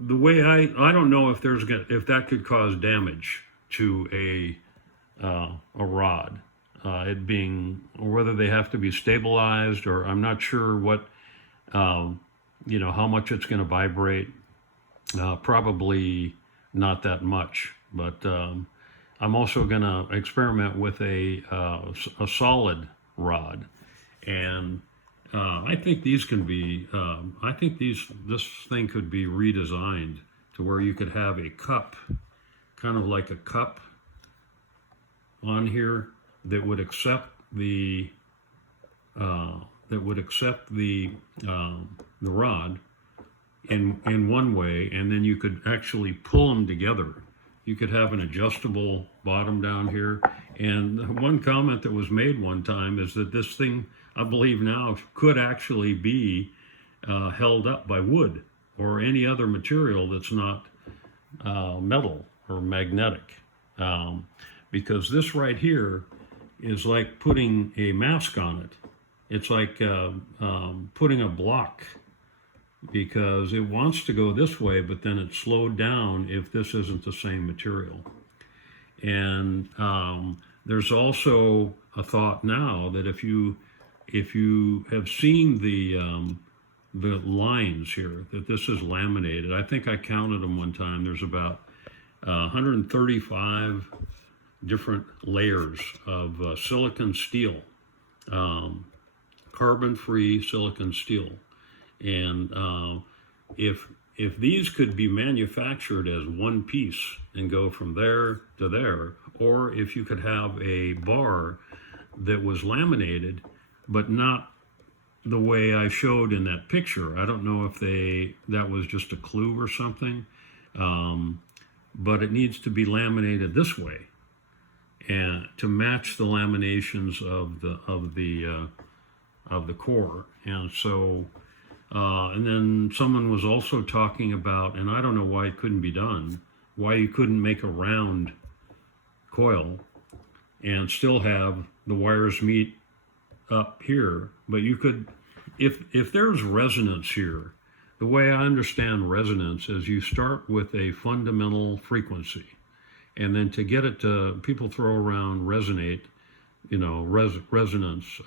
the way I don't know if if that could cause damage to a rod. It being, or whether they have to be stabilized, or I'm not sure what, um, how much it's going to vibrate. Probably not that much, but I'm also going to experiment with a solid rod, and I think these can be. I think this thing could be redesigned to where you could have a cup, kind of like a cup on here that would accept uh, the rod in one way, and then you could actually pull them together. You could have an adjustable bottom down here. And one comment that was made one time is that this thing, I believe now, could actually be held up by wood or any other material that's not metal or magnetic. Um, because this right here is like putting a mask on it. It's like putting a block, because it wants to go this way, but then it's slowed down if this isn't the same material. And there's also a thought now that if you have seen the lines here, that this is laminated. I think I counted them one time. There's about 135 different layers of silicon steel, um, carbon-free silicon steel. And if these could be manufactured as one piece and go from there to there, or if you could have a bar that was laminated, but not the way I showed in that picture. I don't know if that was just a clue or something, but it needs to be laminated this way, and to match the laminations of the core. And so. And then someone was also talking about, and I don't know why it couldn't be done, why you couldn't make a round coil and still have the wires meet up here. But you could, if there's resonance here, the way I understand resonance is you start with a fundamental frequency, and then to get it to, people throw around resonate, resonance.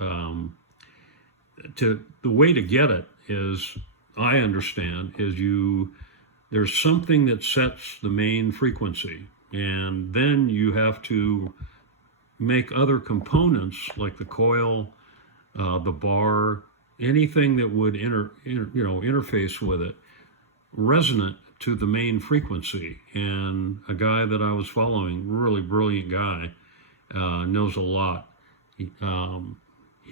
The way to get it is, I understand, is there's something that sets the main frequency, and then you have to make other components like the coil, the bar, anything that would interface with it, resonant to the main frequency. And a guy that I was following, really brilliant guy, knows a lot. He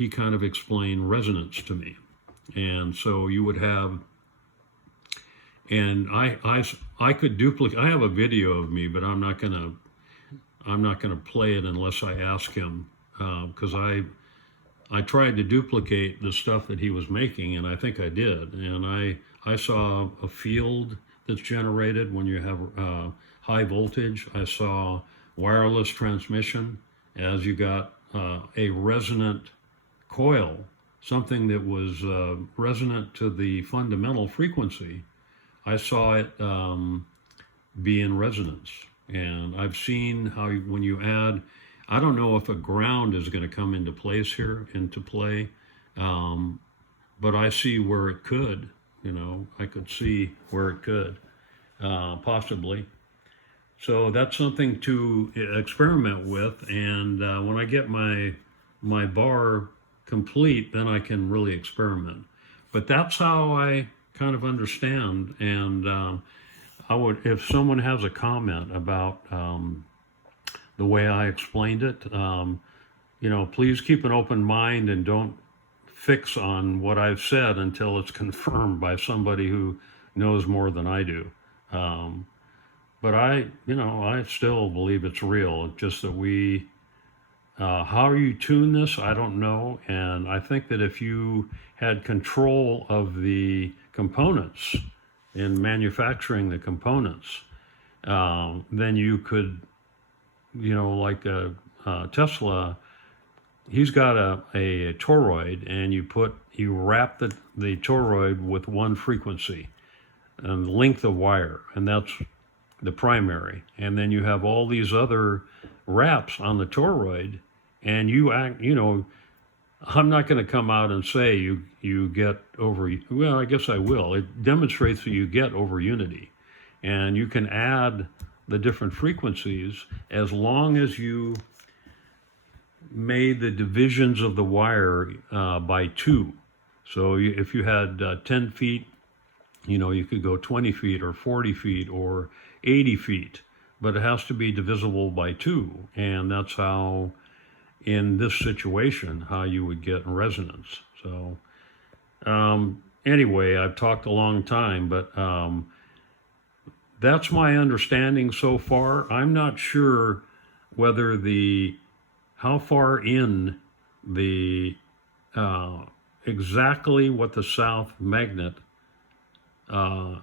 kind of explained resonance to me. And so you would have, and I could duplicate. I have a video of me, but I'm not gonna play it unless I ask him, because I tried to duplicate the stuff that he was making, and I think I did. And I saw a field that's generated when you have high voltage. I saw wireless transmission as you got a resonant coil, something that was resonant to the fundamental frequency. I saw it be in resonance. And I've seen how when you add, I don't know if a ground is going to come into play, but I see where it could, I could see where it could, possibly. So that's something to experiment with. And when I get my bar complete, then I can really experiment. But that's how I kind of understand. And I would, if someone has a comment about the way I explained it, please keep an open mind and don't fix on what I've said until it's confirmed by somebody who knows more than I do. But I still believe it's real. It's just that how you tune this, I don't know. And I think that if you had control of the components in manufacturing the components, then you could, like Tesla, he's got a toroid, and you wrap the toroid with one frequency. and length of wire, and that's the primary. And then you have all these other wraps on the toroid, and I'm not going to come out and say you get over, well, I guess I will. It demonstrates that you get over unity. And you can add the different frequencies as long as you made the divisions of the wire by 2. So if you had 10 feet, you could go 20 feet or 40 feet or 80 feet, but it has to be divisible by 2. And that's how, in this situation, how you would get resonance. So anyway, I've talked a long time, but that's my understanding so far. I'm not sure whether how far in the exactly what the south magnet, I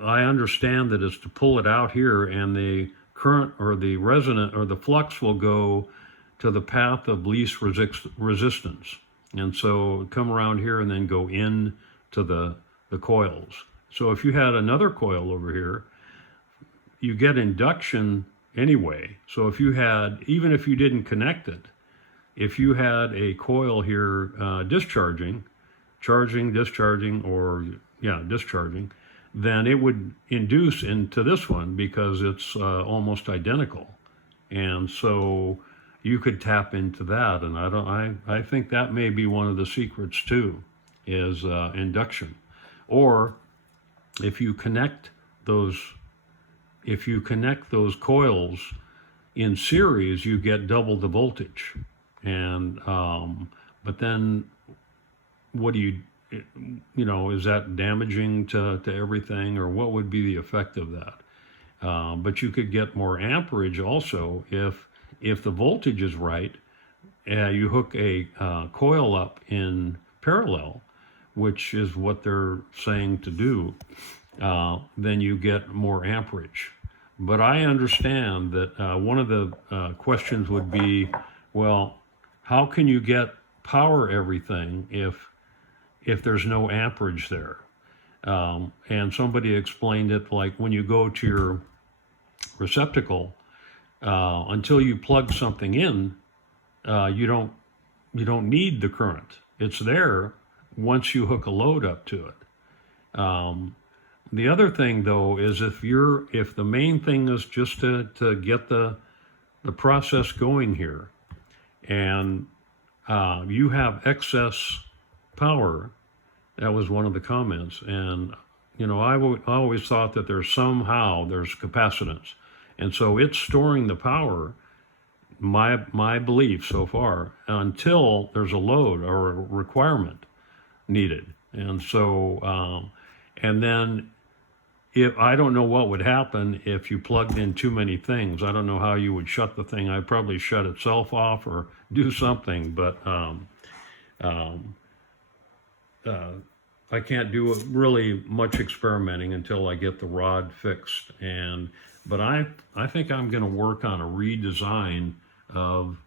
understand that it's to pull it out here, and the current or the resonant or the flux will go to the path of least resistance. And so come around here and then go in to the coils. So if you had another coil over here, you get induction anyway. So if you had, even if you didn't connect it, if you had a coil here discharging, then it would induce into this one because it's almost identical. And so you could tap into that. And I think that may be one of the secrets too, is induction. Or if you connect those coils in series, you get double the voltage. And but then what do is that damaging to everything, or what would be the effect of that? But you could get more amperage also if the voltage is right. You hook a coil up in parallel, which is what they're saying to do, then you get more amperage. But I understand that one of the questions would be, well, how can you power everything if there's no amperage there? And somebody explained it like when you go to your receptacle, until you plug something in, you don't need the current. It's there once you hook a load up to it. The other thing though is if the main thing is just to get the process going here, and you have excess power. That was one of the comments. And I always thought that there's capacitance, and so it's storing the power, my belief so far, until there's a load or a requirement needed. And so and then if I don't know what would happen if you plugged in too many things. I don't know how you would shut the thing. I'd probably shut itself off or do something, but I can't do really much experimenting until I get the rod fixed. But I think I'm going to work on a redesign of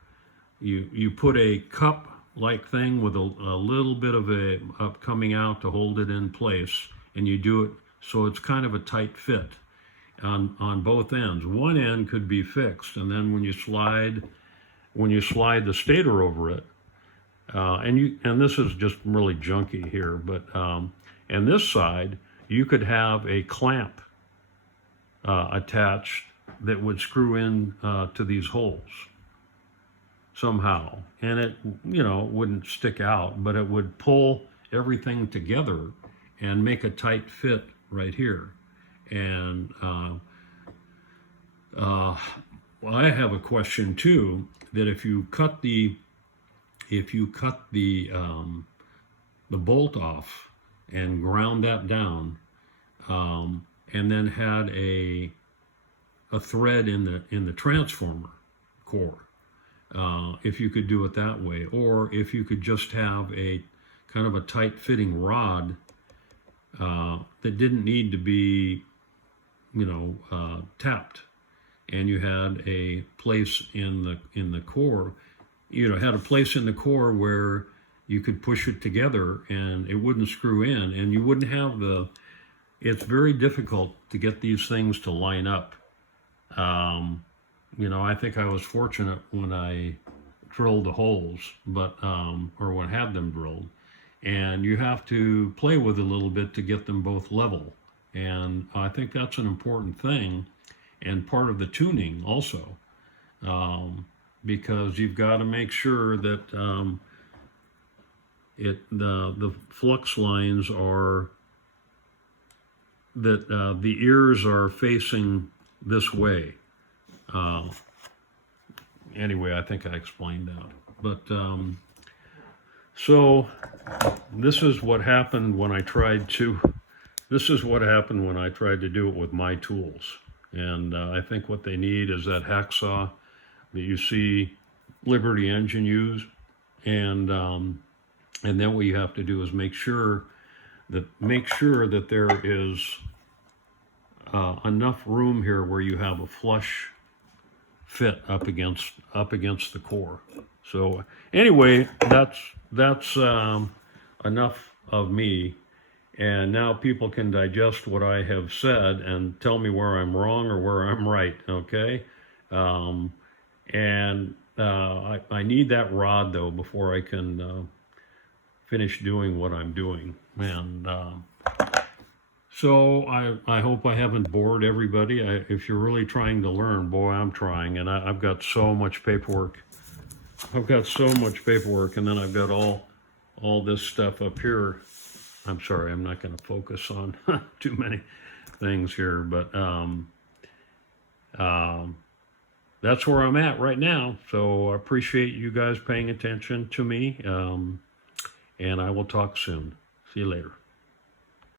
you put a cup like thing with a little bit of a coming out to hold it in place, and you do it so it's kind of a tight fit on both ends. One end could be fixed, and then when you slide the stator over it, and this is just really junky here, but and this side you could have a clamp attached that would screw in to these holes somehow, and it wouldn't stick out, but it would pull everything together and make a tight fit right here. And well, I have a question too, that if you cut the bolt off and ground that down, and then had a thread in the transformer core, if you could do it that way, or if you could just have a kind of a tight fitting rod that didn't need to be tapped, and you had a place in the core, had a place in the core where you could push it together and it wouldn't screw in, and you wouldn't have it's very difficult to get these things to line up. You know, I think I was fortunate when I drilled the holes, but or when I had them drilled, and you have to play with it a little bit to get them both level. And I think that's an important thing, and part of the tuning also, because you've got to make sure that the flux lines are that the ears are facing this way. Anyway, I think I explained that. But so this is what happened when I tried to. This is what happened when I tried to do it with my tools. And I think what they need is that hacksaw that you see Liberty Engine use, and then what you have to do is make sure that there is enough room here where you have a flush fit up against the core. So anyway, that's enough of me. And now people can digest what I have said and tell me where I'm wrong or where I'm right, okay? I need that rod, though, before I can finish doing what I'm doing. And so I hope I haven't bored everybody. If you're really trying to learn, boy, I'm trying. And I've got so much paperwork. And then I've got all this stuff up here. I'm sorry, I'm not going to focus on too many things here, but that's where I'm at right now. So I appreciate you guys paying attention to me, and I will talk soon. See you later.